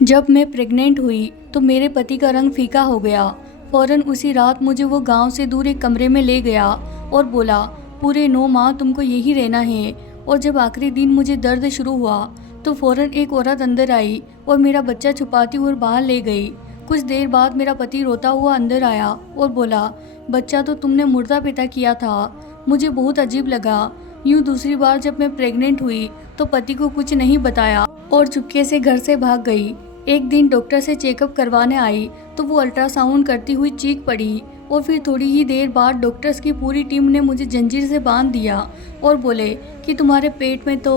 जब मैं प्रेग्नेंट हुई तो मेरे पति का रंग फीका हो गया। फौरन उसी रात मुझे वो गांव से दूर एक कमरे में ले गया और बोला, पूरे 9 माह तुमको यही रहना है। और जब आखिरी दिन मुझे दर्द शुरू हुआ तो फौरन एक औरत अंदर आई और मेरा बच्चा छुपाती हुई बाहर ले गई। कुछ देर बाद मेरा पति रोता हुआ अंदर आया और बोला, बच्चा तो तुमने मुर्दा पैदा किया था। मुझे बहुत अजीब लगा। यूँ दूसरी बार जब मैं प्रेग्नेंट हुई तो पति को कुछ नहीं बताया और चुपके से घर से भाग गई। एक दिन डॉक्टर से चेकअप करवाने आई तो वो अल्ट्रासाउंड करती हुई चीख पड़ी और फिर थोड़ी ही देर बाद डॉक्टर्स की पूरी टीम ने मुझे जंजीर से बांध दिया और बोले कि तुम्हारे पेट में तो।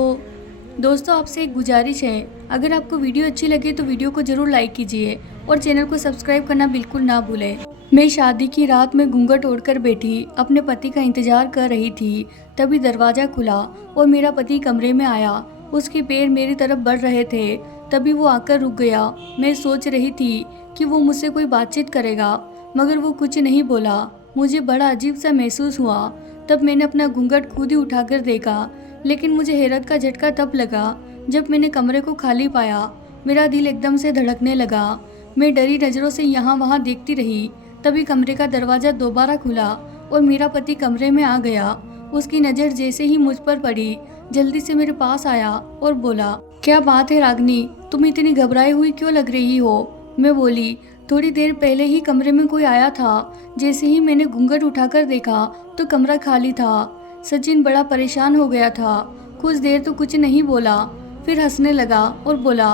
दोस्तों, आपसे एक गुजारिश है, अगर आपको वीडियो अच्छी लगे तो वीडियो को जरूर लाइक कीजिए और चैनल को सब्सक्राइब करना बिल्कुल ना भूलें। मैं शादी की रात में घूंघट ओढ़कर बैठी अपने पति का इंतजार कर रही थी। तभी दरवाज़ा खुला और मेरा पति कमरे में आया। उसके पैर मेरी तरफ बढ़ रहे थे। तभी वो आकर रुक गया। मैं सोच रही थी कि वो मुझसे कोई बातचीत करेगा, मगर वो कुछ नहीं बोला। मुझे बड़ा अजीब सा महसूस हुआ। तब मैंने अपना घूंघट खुद ही उठाकर देखा, लेकिन मुझे हैरत का झटका तब लगा जब मैंने कमरे को खाली पाया। मेरा दिल एकदम से धड़कने लगा। मैं डरी नज़रों से यहाँ वहाँ देखती रही। तभी कमरे का दरवाज़ा दोबारा खुला और मेरा पति कमरे में आ गया। उसकी नज़र जैसे ही मुझ पर पड़ी, जल्दी से मेरे पास आया और बोला, क्या बात है रागनी, तुम इतनी घबराई हुई क्यों लग रही हो? मैं बोली, थोड़ी देर पहले ही कमरे में कोई आया था। जैसे ही मैंने घूंघट उठाकर देखा तो कमरा खाली था। सचिन बड़ा परेशान हो गया था। कुछ देर तो कुछ नहीं बोला, फिर हंसने लगा और बोला,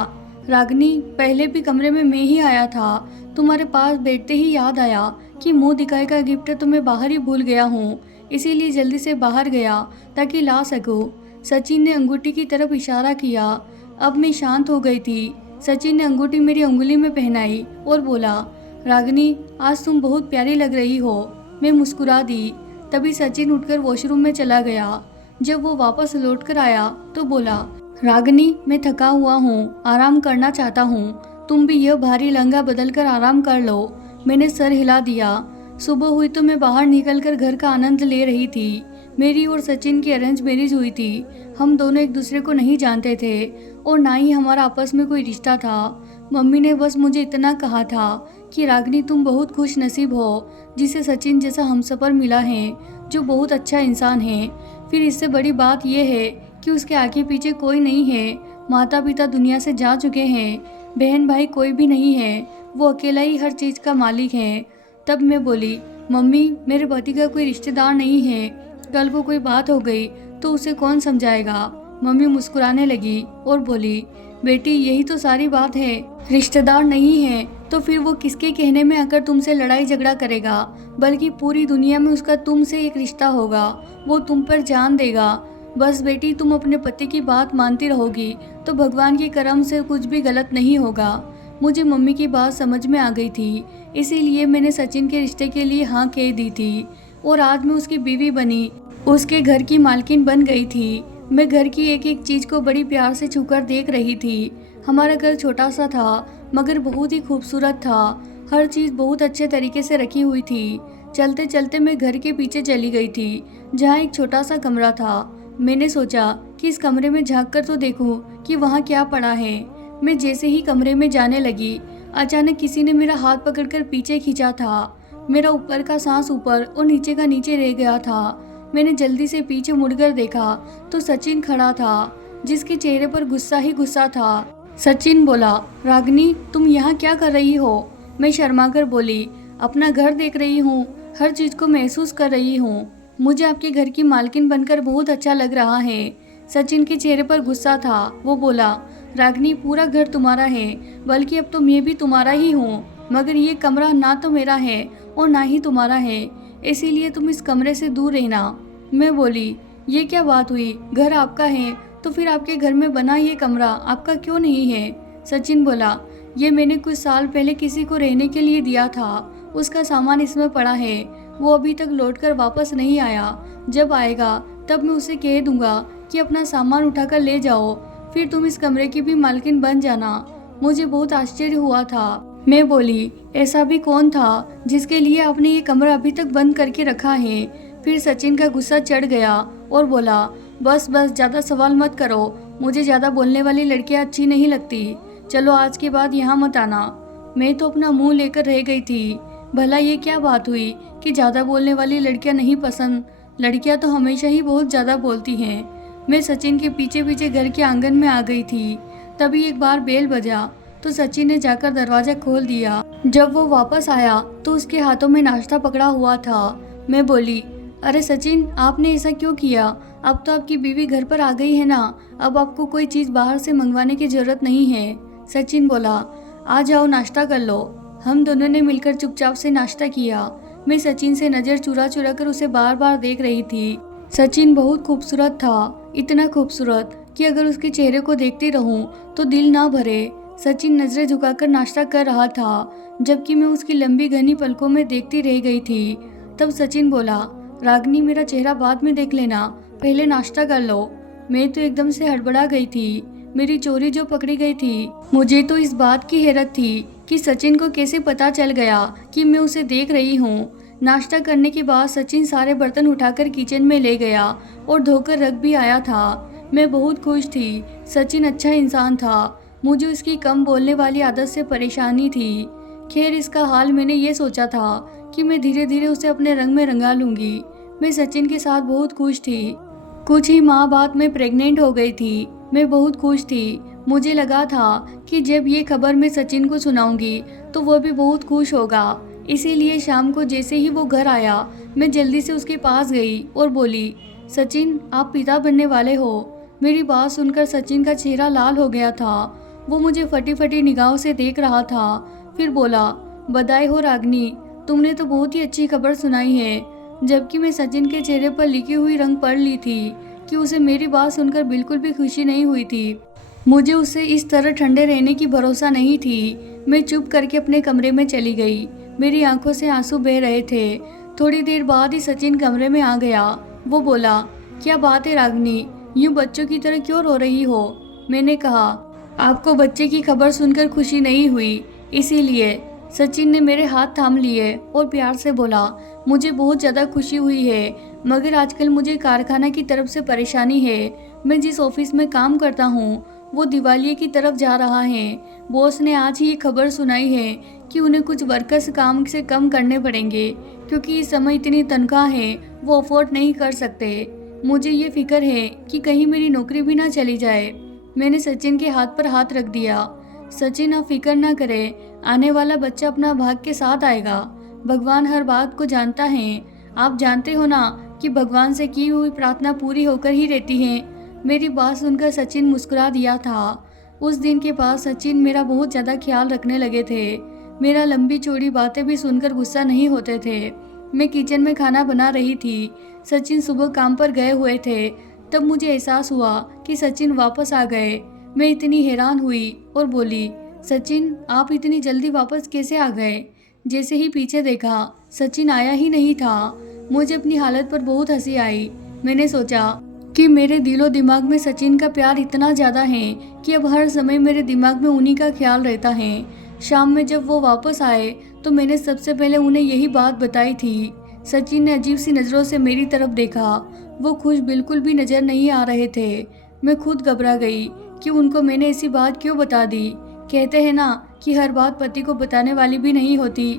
रागनी, पहले भी कमरे में मैं ही आया था। तुम्हारे पास बैठते ही याद आया कि मुंह दिखाए का गिफ्ट तो मैं बाहर ही भूल गया हूँ, इसीलिए जल्दी से बाहर गया ताकि ला सकूँ। सचिन ने अंगूठी की तरफ इशारा किया। अब मैं शांत हो गई थी। सचिन ने अंगूठी मेरी उंगली में पहनाई और बोला, रागनी, आज तुम बहुत प्यारी लग रही हो। मैं मुस्कुरा दी। तभी सचिन उठकर वॉशरूम में चला गया। जब वो वापस लौटकर आया तो बोला, रागनी, मैं थका हुआ हूँ, आराम करना चाहता हूँ। तुम भी यह भारी लहंगा बदल कर आराम कर लो। मैंने सर हिला दिया। सुबह हुई तो मैं बाहर निकलकर घर का आनंद ले रही थी। मेरी और सचिन की अरेंज मैरिज हुई थी। हम दोनों एक दूसरे को नहीं जानते थे और ना ही हमारा आपस में कोई रिश्ता था। मम्मी ने बस मुझे इतना कहा था कि रागनी, तुम बहुत खुश नसीब हो जिसे सचिन जैसा हमसफर मिला है, जो बहुत अच्छा इंसान है। फिर इससे बड़ी बात यह है कि उसके आगे पीछे कोई नहीं है। माता पिता दुनिया से जा चुके हैं, बहन भाई कोई भी नहीं है, वो अकेला ही हर चीज़ का मालिक है। तब मैं बोली, मम्मी, मेरे पति का कोई रिश्तेदार नहीं है। कल को कोई बात हो गई तो उसे कौन समझाएगा? मम्मी मुस्कुराने लगी और बोली, बेटी, यही तो सारी बात है। रिश्तेदार नहीं है तो फिर वो किसके कहने में आकर तुमसे लड़ाई झगड़ा करेगा, बल्कि पूरी दुनिया में उसका तुमसे एक रिश्ता होगा। वो तुम पर जान देगा। बस बेटी, तुम अपने पति की बात मानती रहोगी तो भगवान के करम से कुछ भी गलत नहीं होगा। मुझे मम्मी की बात समझ में आ गई थी, इसीलिए मैंने सचिन के रिश्ते के लिए हाँ कह दी थी और आज मैं उसकी बीवी बनी, उसके घर की मालकिन बन गई थी। मैं घर की एक एक चीज़ को बड़ी प्यार से छूकर देख रही थी। हमारा घर छोटा सा था मगर बहुत ही खूबसूरत था। हर चीज़ बहुत अच्छे तरीके से रखी हुई थी। चलते चलते मैं घर के पीछे चली गई थी जहाँ एक छोटा सा कमरा था। मैंने सोचा कि इस कमरे में झाँक कर तो देखूं कि वहाँ क्या पड़ा है। मैं जैसे ही कमरे में जाने लगी, अचानक किसी ने मेरा हाथ पकड़कर पीछे खींचा था। मेरा ऊपर का सांस ऊपर और नीचे का नीचे रह गया था। मैंने जल्दी से पीछे मुड़कर देखा तो सचिन खड़ा था, जिसके चेहरे पर गुस्सा ही गुस्सा था। सचिन बोला, रागनी, तुम यहाँ क्या कर रही हो? मैं शर्माकर बोली, अपना घर देख रही हूँ, हर चीज़ को महसूस कर रही हूँ। मुझे आपके घर की मालकिन बनकर बहुत अच्छा लग रहा है। सचिन के चेहरे पर गुस्सा था। वो बोला, रागनी, पूरा घर तुम्हारा है, बल्कि अब तो मैं भी तुम्हारा ही हूँ, मगर ये कमरा ना तो मेरा है और ना ही तुम्हारा है, इसीलिए तुम इस कमरे से दूर रहना। मैं बोली, ये क्या बात हुई? घर आपका है तो फिर आपके घर में बना ये कमरा आपका क्यों नहीं है? सचिन बोला, ये मैंने कुछ साल पहले किसी को रहने के लिए दिया था। उसका सामान इसमें पड़ा है। वो अभी तक लौटकर वापस नहीं आया। जब आएगा तब मैं उसे कह दूंगा कि अपना सामान उठाकर ले जाओ, फिर तुम इस कमरे की भी मालकिन बन जाना। मुझे बहुत आश्चर्य हुआ था। मैं बोली, ऐसा भी कौन था जिसके लिए आपने ये कमरा अभी तक बंद करके रखा है? फिर सचिन का गुस्सा चढ़ गया और बोला, बस बस, ज़्यादा सवाल मत करो। मुझे ज़्यादा बोलने वाली लड़कियां अच्छी नहीं लगती। चलो आज के बाद यहाँ मत आना। मैं तो अपना मुंह लेकर रह गई थी। भला ये क्या बात हुई कि ज़्यादा बोलने वाली लड़कियाँ नहीं पसंद। लड़कियाँ तो हमेशा ही बहुत ज़्यादा बोलती हैं। मैं सचिन के पीछे पीछे घर के आंगन में आ गई थी। तभी एक बार बेल बजा तो सचिन ने जाकर दरवाज़ा खोल दिया। जब वो वापस आया तो उसके हाथों में नाश्ता पकड़ा हुआ था। मैं बोली, अरे सचिन, आपने ऐसा क्यों किया? अब तो आपकी बीवी घर पर आ गई है ना, अब आपको कोई चीज़ बाहर से मंगवाने की ज़रूरत नहीं है। सचिन बोला, आ जाओ नाश्ता कर लो। हम दोनों ने मिलकर चुपचाप से नाश्ता किया। मैं सचिन से नज़र चुरा चुरा कर उसे बार बार देख रही थी। सचिन बहुत खूबसूरत था, इतना खूबसूरत कि अगर उसके चेहरे को देखती रहूं तो दिल ना भरे। सचिन नज़रें झुकाकर नाश्ता कर रहा था, जबकि मैं उसकी लंबी घनी पलकों में देखती रह गई थी। तब सचिन बोला, रागनी, मेरा चेहरा बाद में देख लेना, पहले नाश्ता कर लो। मैं तो एकदम से हड़बड़ा गई थी। मेरी चोरी जो पकड़ी गई थी, मुझे तो इस बात की हैरत थी कि सचिन को कैसे पता चल गया कि मैं उसे देख रही हूँ। नाश्ता करने के बाद सचिन सारे बर्तन उठाकर किचन में ले गया और धोकर रख भी आया था। मैं बहुत खुश थी। सचिन अच्छा इंसान था। मुझे उसकी कम बोलने वाली आदत से परेशानी थी। खैर, इसका हाल मैंने ये सोचा था कि मैं धीरे धीरे उसे अपने रंग में रंगा लूँगी। मैं सचिन के साथ बहुत खुश थी। कुछ ही माह बाद मैं प्रेग्नेंट हो गई थी। मैं बहुत खुश थी। मुझे लगा था कि जब ये खबर मैं सचिन को सुनाऊंगी तो वह भी बहुत खुश होगा। इसीलिए शाम को जैसे ही वो घर आया, मैं जल्दी से उसके पास गई और बोली, सचिन, आप पिता बनने वाले हो। मेरी बात सुनकर सचिन का चेहरा लाल हो गया था। वो मुझे फटी फटी निगाहों से देख रहा था। फिर बोला, बधाई हो रागनी, तुमने तो बहुत ही अच्छी खबर सुनाई है। जबकि मैं सचिन के चेहरे पर लिखी हुई रंग पढ़ ली थी कि उसे मेरी बात सुनकर बिल्कुल भी खुशी नहीं हुई थी। मुझे उससे इस तरह ठंडे रहने की भरोसा नहीं थी। मैं चुप करके अपने कमरे में चली गई। मेरी आंखों से आंसू बह रहे थे। थोड़ी देर बाद ही सचिन कमरे में आ गया। वो बोला, क्या बात है रागनी, यूं बच्चों की तरह क्यों रो रही हो? मैंने कहा, आपको बच्चे की खबर सुनकर खुशी नहीं हुई, इसीलिए। सचिन ने मेरे हाथ थाम लिए और प्यार से बोला, मुझे बहुत ज़्यादा खुशी हुई है, मगर आजकल मुझे कारखाना की तरफ से परेशानी है। मैं जिस ऑफिस में काम करता हूँ वो दिवालिये की तरफ जा रहा है। बॉस ने आज ही ये खबर सुनाई है कि उन्हें कुछ वर्कर्स काम से कम करने पड़ेंगे, क्योंकि इस समय इतनी तनख्वाह है वो अफोर्ड नहीं कर सकते। मुझे ये फिक्र है कि कहीं मेरी नौकरी भी ना चली जाए। मैंने सचिन के हाथ पर हाथ रख दिया। सचिन, आप फिक्र ना करें, आने वाला बच्चा अपना भाग के साथ आएगा। भगवान हर बात को जानता है। आप जानते हो ना कि भगवान से की हुई प्रार्थना पूरी होकर ही रहती है। मेरी बात सुनकर सचिन मुस्कुरा दिया था। उस दिन के बाद सचिन मेरा बहुत ज़्यादा ख्याल रखने लगे थे। मेरा लंबी चौड़ी बातें भी सुनकर गुस्सा नहीं होते थे। मैं किचन में खाना बना रही थी। सचिन सुबह काम पर गए हुए थे। तब मुझे एहसास हुआ कि सचिन वापस आ गए। मैं इतनी हैरान हुई और बोली, सचिन, आप इतनी जल्दी वापस कैसे आ गए? जैसे ही पीछे देखा, सचिन आया ही नहीं था। मुझे अपनी हालत पर बहुत हंसी आई। मैंने सोचा कि मेरे दिलो दिमाग में सचिन का प्यार इतना ज़्यादा है कि अब हर समय मेरे दिमाग में उन्हीं का ख्याल रहता है। शाम में जब वो वापस आए तो मैंने सबसे पहले उन्हें यही बात बताई थी। सचिन ने अजीब सी नज़रों से मेरी तरफ देखा। वो खुश बिल्कुल भी नज़र नहीं आ रहे थे। मैं खुद घबरा गई कि उनको मैंने ऐसी बात क्यों बता दी। कहते हैं ना कि हर बात पति को बताने वाली भी नहीं होती।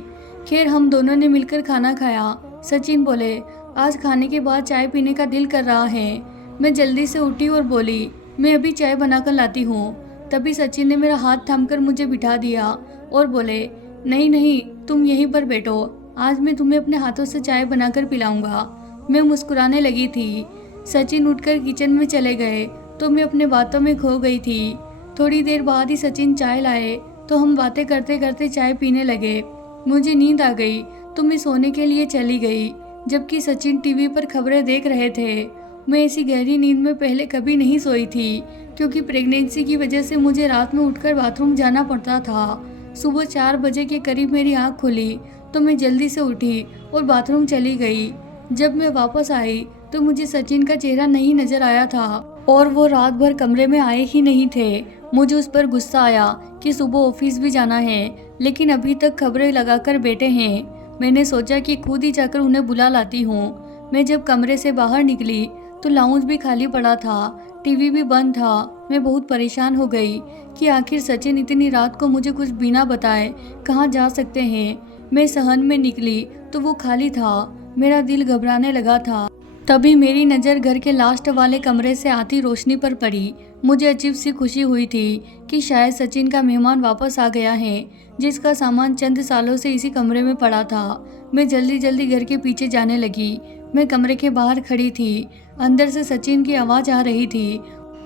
खैर, हम दोनों ने मिलकर खाना खाया। सचिन बोले, आज खाने के बाद चाय पीने का दिल कर रहा है। मैं जल्दी से उठी और बोली, मैं अभी चाय बनाकर लाती हूँ। तभी सचिन ने मेरा हाथ थामकर मुझे बिठा दिया और बोले, नहीं नहीं, तुम यहीं पर बैठो, आज मैं तुम्हें अपने हाथों से चाय बनाकर पिलाऊंगा। मैं मुस्कुराने लगी थी। सचिन उठकर किचन में चले गए तो मैं अपने बातों में खो गई थी। थोड़ी देर बाद ही सचिन चाय लाए तो हम बातें करते करते चाय पीने लगे। मुझे नींद आ गई तो मैं सोने के लिए चली गई, जबकि सचिन टीवी पर खबरें देख रहे थे। मैं ऐसी गहरी नींद में पहले कभी नहीं सोई थी, क्योंकि प्रेगनेंसी की वजह से मुझे रात में उठकर बाथरूम जाना पड़ता था। सुबह 4 बजे के करीब मेरी आँख खुली तो मैं जल्दी से उठी और बाथरूम चली गई। जब मैं वापस आई तो मुझे सचिन का चेहरा नहीं नजर आया था और वो रात भर कमरे में आए ही नहीं थे। मुझे उस पर गुस्सा आया कि सुबह ऑफिस भी जाना है, लेकिन अभी तक खबरें लगाकर बैठे हैं। मैंने सोचा कि खुद ही जाकर उन्हें बुला लाती हूँ। मैं जब कमरे से बाहर निकली तो लाउंज भी खाली पड़ा था, टीवी भी बंद था। मैं बहुत परेशान हो गई कि आखिर सचिन इतनी रात को मुझे कुछ बिना बताए कहाँ जा सकते हैं। मैं सहन में निकली तो वो खाली था। मेरा दिल घबराने लगा था। तभी मेरी नज़र घर के लास्ट वाले कमरे से आती रोशनी पर पड़ी। मुझे अजीब सी खुशी हुई थी कि शायद सचिन का मेहमान वापस आ गया है, जिसका सामान चंद सालों से इसी कमरे में पड़ा था। मैं जल्दी जल्दी घर के पीछे जाने लगी। मैं कमरे के बाहर खड़ी थी। अंदर से सचिन की आवाज़ आ रही थी।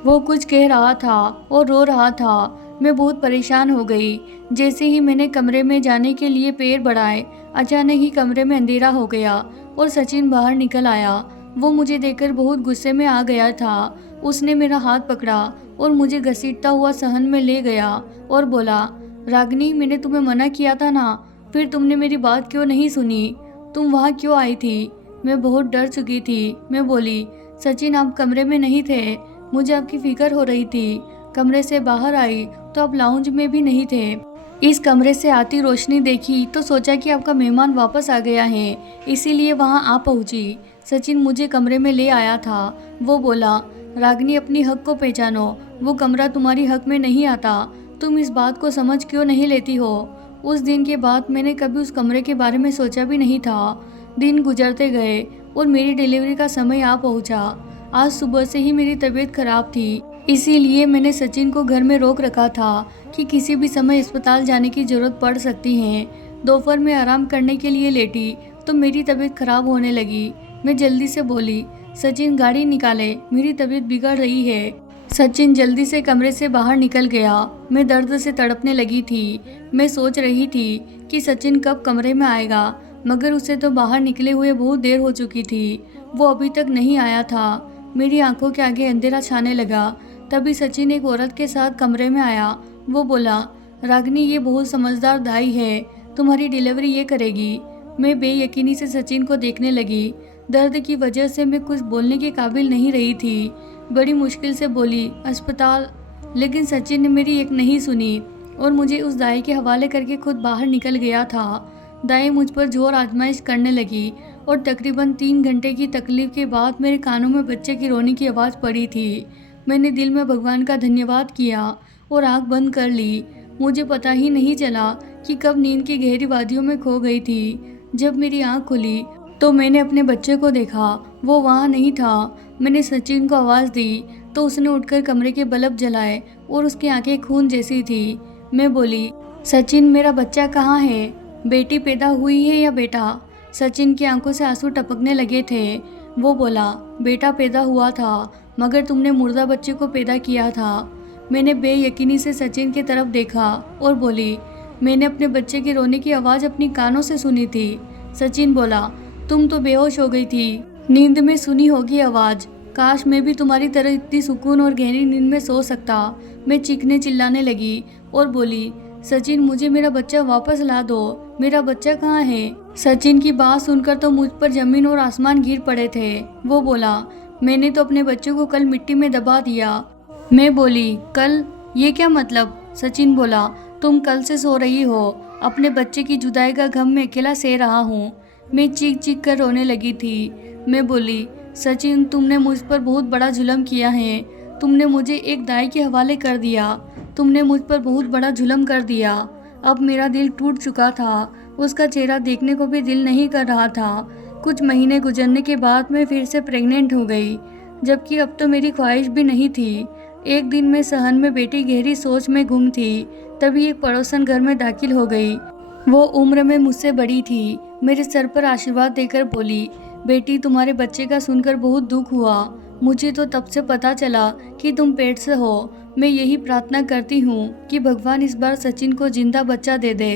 वो कुछ कह रहा था और रो रहा था। मैं बहुत परेशान हो गई। जैसे ही मैंने कमरे में जाने के लिए पैर बढ़ाए, अचानक ही कमरे में अंधेरा हो गया और सचिन बाहर निकल आया। वो मुझे देखकर बहुत गुस्से में आ गया था। उसने मेरा हाथ पकड़ा और मुझे घसीटता हुआ सहन में ले गया और बोला, रागिनी, मैंने तुम्हें मना किया था ना, फिर तुमने मेरी बात क्यों नहीं सुनी? तुम वहाँ क्यों आई थी? मैं बहुत डर चुकी थी। मैं बोली, सचिन आप कमरे में नहीं थे, मुझे आपकी फिक्र हो रही थी। कमरे से बाहर आई तो आप लाउंज में भी नहीं थे। इस कमरे से आती रोशनी देखी तो सोचा कि आपका मेहमान वापस आ गया है, इसीलिए वहाँ आ पहुँची। सचिन मुझे कमरे में ले आया था। वो बोला, रागिनी, अपनी हक को पहचानो। वो कमरा तुम्हारी हक में नहीं आता। तुम इस बात को समझ क्यों नहीं लेती हो? उस दिन के बाद मैंने कभी उस कमरे के बारे में सोचा भी नहीं था। दिन गुजरते गए और मेरी डिलीवरी का समय आ पहुँचा। आज सुबह से ही मेरी तबीयत खराब थी, इसीलिए मैंने सचिन को घर में रोक रखा था कि किसी भी समय अस्पताल जाने की जरूरत पड़ सकती है। दोपहर में आराम करने के लिए लेटी तो मेरी तबीयत खराब होने लगी। मैं जल्दी से बोली, सचिन गाड़ी निकाले, मेरी तबीयत बिगड़ रही है। सचिन जल्दी से कमरे से बाहर निकल गया। मैं दर्द से तड़पने लगी थी। मैं सोच रही थी कि सचिन कब कमरे में आएगा, मगर उसे तो बाहर निकले हुए बहुत देर हो चुकी थी। वो अभी तक नहीं आया था। मेरी आंखों के आगे अंधेरा छाने लगा। तभी सचिन एक औरत के साथ कमरे में आया। वो बोला, रागिनी, ये बहुत समझदार दाई है, तुम्हारी डिलीवरी ये करेगी। मैं बेयकीनी से सचिन को देखने लगी। दर्द की वजह से मैं कुछ बोलने के काबिल नहीं रही थी। बड़ी मुश्किल से बोली, अस्पताल। लेकिन सचिन ने मेरी एक नहीं सुनी और मुझे उस दाई के हवाले करके खुद बाहर निकल गया था। दाई मुझ पर जोर आजमाइश करने लगी और तकरीबन 3 घंटे की तकलीफ के बाद मेरे कानों में बच्चे की रोने की आवाज़ पड़ी थी। मैंने दिल में भगवान का धन्यवाद किया और आँख बंद कर ली। मुझे पता ही नहीं चला कि कब नींद की गहरी वादियों में खो गई थी। जब मेरी आँख खुली तो मैंने अपने बच्चे को देखा। वो वहाँ नहीं था। मैंने सचिन को आवाज़ दी तो उसने उठकर कमरे के बल्ब जलाए और उसकी आंखें खून जैसी थी। मैं बोली, सचिन, मेरा बच्चा कहाँ है? बेटी पैदा हुई है या बेटा? सचिन की आंखों से आंसू टपकने लगे थे। वो बोला, बेटा पैदा हुआ था, मगर तुमने मुर्दा बच्चे को पैदा किया था। मैंने बेयकीनी से सचिन की तरफ देखा और बोली, मैंने अपने बच्चे के रोने की आवाज़ अपनी कानों से सुनी थी। सचिन बोला, तुम तो बेहोश हो गई थी, नींद में सुनी होगी आवाज़। काश मैं भी तुम्हारी तरह इतनी सुकून और गहरी नींद में सो सकता। मैं चीखने चिल्लाने लगी और बोली, सचिन, मुझे मेरा बच्चा वापस ला दो। मेरा बच्चा कहाँ है? सचिन की बात सुनकर तो मुझ पर जमीन और आसमान गिर पड़े थे। वो बोला, मैंने तो अपने बच्चे को कल मिट्टी में दबा दिया। मैं बोली, कल? ये क्या मतलब? सचिन बोला, तुम कल से सो रही हो। अपने बच्चे की जुदाई का गम मैं अकेला सह रहा हूँ। मैं चीख चीख कर रोने लगी थी। मैं बोली, सचिन, तुमने मुझ पर बहुत बड़ा जुल्म किया है। तुमने मुझे एक दाई के हवाले कर दिया। तुमने मुझ पर बहुत बड़ा जुल्म कर दिया। अब मेरा दिल टूट चुका था। उसका चेहरा देखने को भी दिल नहीं कर रहा था। कुछ महीने गुजरने के बाद मैं फिर से प्रेग्नेंट हो गई, जबकि अब तो मेरी ख्वाहिश भी नहीं थी। एक दिन मैं सहन में बैठी गहरी सोच में गुम थी। तभी एक पड़ोसन घर में दाखिल हो गई। वो उम्र में मुझसे बड़ी थी। मेरे सर पर आशीर्वाद देकर बोली, बेटी, तुम्हारे बच्चे का सुनकर बहुत दुख हुआ। मुझे तो तब से पता चला कि तुम पेट से हो। मैं यही प्रार्थना करती हूँ कि भगवान इस बार सचिन को जिंदा बच्चा दे दे।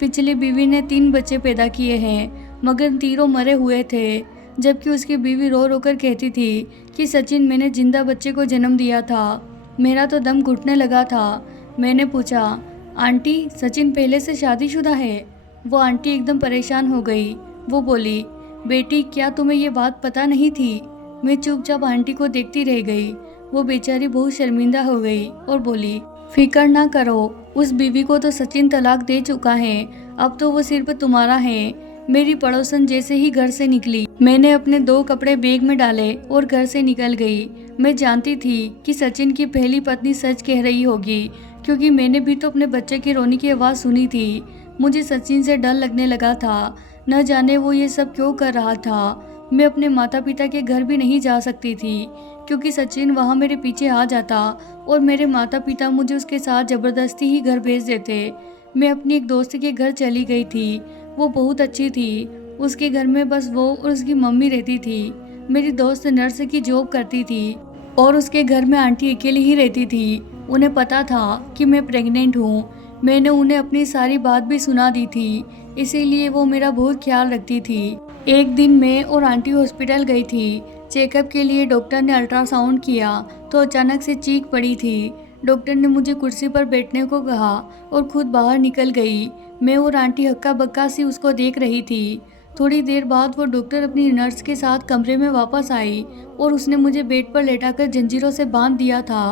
पिछली बीवी ने 3 बच्चे पैदा किए हैं, मगर तीनों मरे हुए थे। जबकि उसकी बीवी रो रो कर कहती थी कि सचिन, मैंने जिंदा बच्चे को जन्म दिया था। मेरा तो दम घुटने लगा था। मैंने पूछा, आंटी, सचिन पहले से शादीशुदा है? वो आंटी एकदम परेशान हो गई। वो बोली, बेटी, क्या तुम्हें ये बात पता नहीं थी? मैं चुपचाप आंटी को देखती रह गई। वो बेचारी बहुत शर्मिंदा हो गई और बोली, फिक्र ना करो, उस बीवी को तो सचिन तलाक दे चुका है। अब तो वो सिर्फ तुम्हारा है। मेरी पड़ोसन जैसे ही घर से निकली, मैंने अपने 2 कपड़े बैग में डाले और घर से निकल गई। मैं जानती थी कि सचिन की पहली पत्नी सच कह रही होगी, क्योंकि मैंने भी तो अपने बच्चे के रोने की आवाज़ सुनी थी। मुझे सचिन से डर लगने लगा था, न जाने वो ये सब क्यों कर रहा था। मैं अपने माता पिता के घर भी नहीं जा सकती थी, क्योंकि सचिन वहाँ मेरे पीछे आ जाता और मेरे माता पिता मुझे उसके साथ ज़बरदस्ती ही घर भेज देते। मैं अपनी एक दोस्त के घर चली गई थी। वो बहुत अच्छी थी। उसके घर में बस वो और उसकी मम्मी रहती थी। मेरी दोस्त नर्स की जॉब करती थी और उसके घर में आंटी अकेली ही रहती थी। उन्हें पता था कि मैं प्रेग्नेंट हूँ। मैंने उन्हें अपनी सारी बात भी सुना दी थी, इसीलिए वो मेरा बहुत ख्याल रखती थी। एक दिन मैं और आंटी हॉस्पिटल गई थी चेकअप के लिए। डॉक्टर ने अल्ट्रासाउंड किया तो अचानक से चीख पड़ी थी। डॉक्टर ने मुझे कुर्सी पर बैठने को कहा और खुद बाहर निकल गई। मैं और आंटी हक्का बक्का सी उसको देख रही थी। थोड़ी देर बाद वो डॉक्टर अपनी नर्स के साथ कमरे में वापस आई और उसने मुझे बेड पर लेटाकर जंजीरों से बांध दिया था।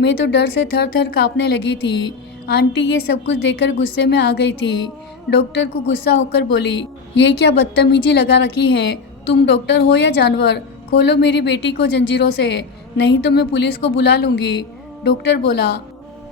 मैं तो डर से थर थर कांपने लगी थी। आंटी ये सब कुछ देखकर गुस्से में आ गई थी। डॉक्टर को गुस्सा होकर बोली, ये क्या बदतमीजी लगा रखी है? तुम डॉक्टर हो या जानवर? खोलो मेरी बेटी को जंजीरों से, नहीं तो मैं पुलिस को बुला लूँगी। डॉक्टर बोला,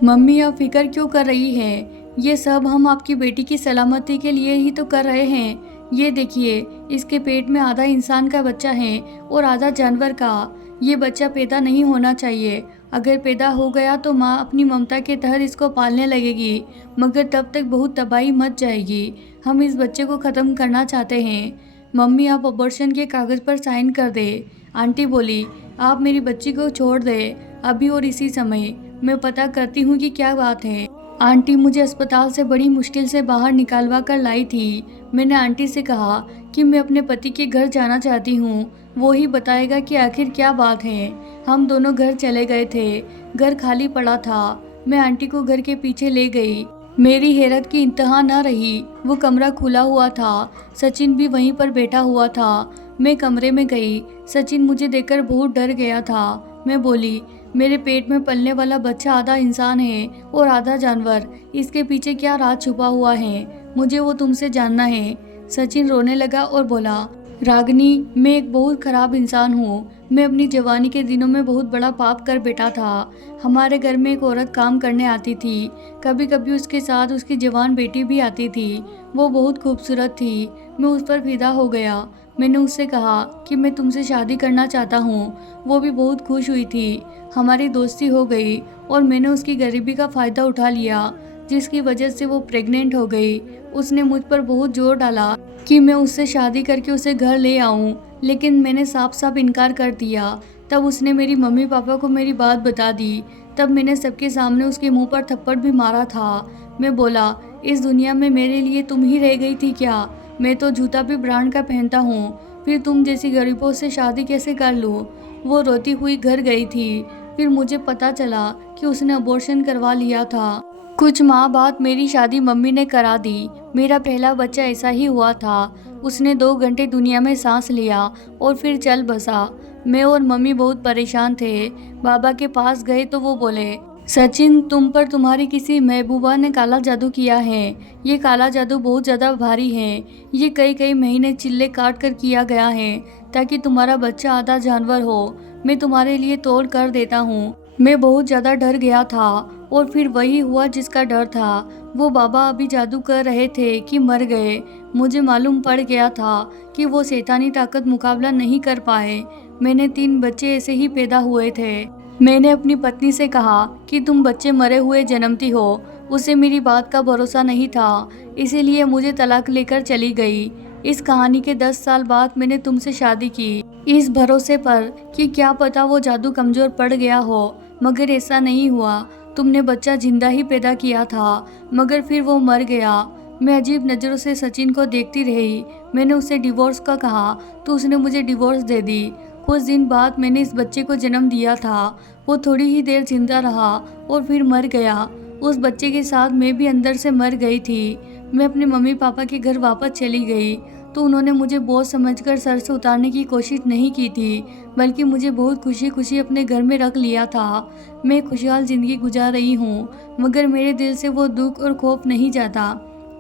मम्मी आप फिक्र क्यों कर रही हैं? ये सब हम आपकी बेटी की सलामती के लिए ही तो कर रहे हैं। ये देखिए, इसके पेट में आधा इंसान का बच्चा है और आधा जानवर का। ये बच्चा पैदा नहीं होना चाहिए। अगर पैदा हो गया तो माँ अपनी ममता के तहत इसको पालने लगेगी, मगर तब तक बहुत तबाही मच जाएगी। हम इस बच्चे को ख़त्म करना चाहते हैं। मम्मी आप अबॉर्शन के कागज़ पर साइन कर दे। आंटी बोली, आप मेरी बच्ची को छोड़ दे अभी और इसी समय। मैं पता करती हूँ कि क्या बात है। आंटी मुझे अस्पताल से बड़ी मुश्किल से बाहर निकालवा कर लाई थी। मैंने आंटी से कहा कि मैं अपने पति के घर जाना चाहती हूँ, वो ही बताएगा कि आखिर क्या बात है। हम दोनों घर चले गए थे। घर खाली पड़ा था। मैं आंटी को घर के पीछे ले गई। मेरी हैरत की इंतहा न रही। वो कमरा खुला हुआ था। सचिन भी वहीं पर बैठा हुआ था। मैं कमरे में गई। सचिन मुझे देखकर बहुत डर गया था। मैं बोली, मेरे पेट में पलने वाला बच्चा आधा इंसान है और आधा जानवर। इसके पीछे क्या राज छुपा हुआ है? मुझे वो तुमसे जानना है। सचिन रोने लगा और बोला, रागिनी, मैं एक बहुत खराब इंसान हूँ। मैं अपनी जवानी के दिनों में बहुत बड़ा पाप कर बैठा था। हमारे घर में एक औरत काम करने आती थी। कभी कभी उसके साथ उसकी जवान बेटी भी आती थी। वो बहुत खूबसूरत थी। मैं उस पर फिदा हो गया। मैंने उससे कहा कि मैं तुमसे शादी करना चाहता हूँ। वो भी बहुत खुश हुई थी। हमारी दोस्ती हो गई और मैंने उसकी गरीबी का फ़ायदा उठा लिया, जिसकी वजह से वो प्रेग्नेंट हो गई। उसने मुझ पर बहुत जोर डाला कि मैं उससे शादी करके उसे घर ले आऊं, लेकिन मैंने साफ साफ इनकार कर दिया। तब उसने मेरी मम्मी पापा को मेरी बात बता दी। तब मैंने सबके सामने उसके मुंह पर थप्पड़ भी मारा था। मैं बोला, इस दुनिया में मेरे लिए तुम ही रह गई थी क्या? मैं तो जूता भी ब्रांड का पहनता हूँ, फिर तुम जैसी गरीबों से शादी कैसे कर लूँ? वो रोती हुई घर गई थी। फिर मुझे पता चला कि उसने अबॉर्शन करवा लिया था। कुछ माह बाद मेरी शादी मम्मी ने करा दी। मेरा पहला बच्चा ऐसा ही हुआ था। उसने 2 घंटे दुनिया में सांस लिया और फिर चल बसा। मैं और मम्मी बहुत परेशान थे। बाबा के पास गए तो वो बोले, सचिन, तुम पर तुम्हारी किसी महबूबा ने काला जादू किया है। ये काला जादू बहुत ज़्यादा भारी है। ये कई कई महीने चिल्ले काट कर किया गया है ताकि तुम्हारा बच्चा आधा जानवर हो। मैं तुम्हारे लिए तोड़ कर देता हूँ। मैं बहुत ज़्यादा डर गया था और फिर वही हुआ जिसका डर था। वो बाबा अभी जादू कर रहे थे कि मर गए। मुझे मालूम पड़ गया था कि वो शैतानी ताकत मुकाबला नहीं कर पाए। मैंने 3 बच्चे ऐसे ही पैदा हुए थे। मैंने अपनी पत्नी से कहा कि तुम बच्चे मरे हुए जन्मती हो। उसे मेरी बात का भरोसा नहीं था, इसीलिए मुझे तलाक लेकर चली गई। इस कहानी के 10 साल बाद मैंने तुमसे शादी की, इस भरोसे पर कि क्या पता वो जादू कमज़ोर पड़ गया हो, मगर ऐसा नहीं हुआ। तुमने बच्चा जिंदा ही पैदा किया था, मगर फिर वो मर गया। मैं अजीब नज़रों से सचिन को देखती रही। मैंने उसे डिवोर्स का कहा तो उसने मुझे डिवोर्स दे दी। कुछ दिन बाद मैंने इस बच्चे को जन्म दिया था। वो थोड़ी ही देर जिंदा रहा और फिर मर गया। उस बच्चे के साथ मैं भी अंदर से मर गई थी। मैं अपने मम्मी पापा के घर वापस चली गई तो उन्होंने मुझे बोझ समझकर सर से उतारने की कोशिश नहीं की थी, बल्कि मुझे बहुत खुशी खुशी अपने घर में रख लिया था। मैं खुशहाल ज़िंदगी गुजार रही हूँ, मगर मेरे दिल से वो दुख और खौफ नहीं जाता।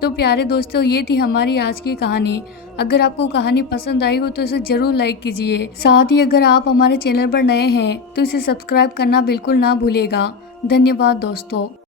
तो प्यारे दोस्तों, ये थी हमारी आज की कहानी। अगर आपको कहानी पसंद आई हो तो इसे जरूर लाइक कीजिए। साथ ही अगर आप हमारे चैनल पर नए हैं तो इसे सब्सक्राइब करना बिल्कुल ना भूलिएगा। धन्यवाद दोस्तों।